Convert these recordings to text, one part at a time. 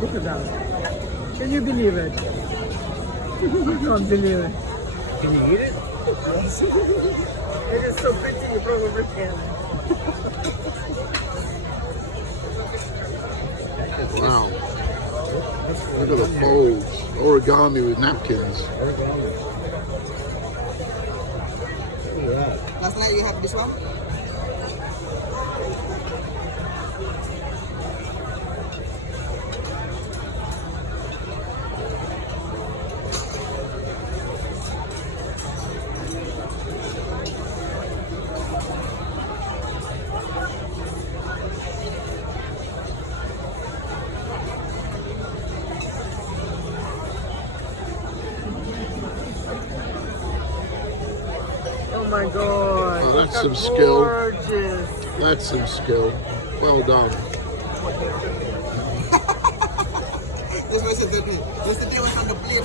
Look at that. Can you believe it? I can't believe it. Can you eat it? Yes. It is so pretty, you probably can. Wow. Look at the folds. Origami with napkins. Last night you have this one? Oh my god. Oh, that's some Gorgeous. skill. That's some skill. Well done. This was a good thing. Yesterday was on the plate.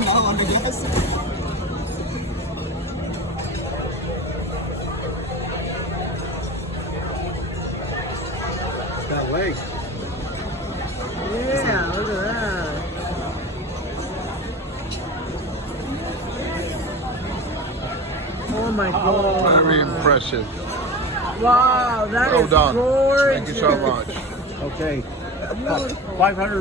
Now on the gas. It's got legs. Yeah, look at that. Oh my god. Very impressive. Wow, that Well is done. gorgeous. Thank you so much. Okay. Beautiful. 500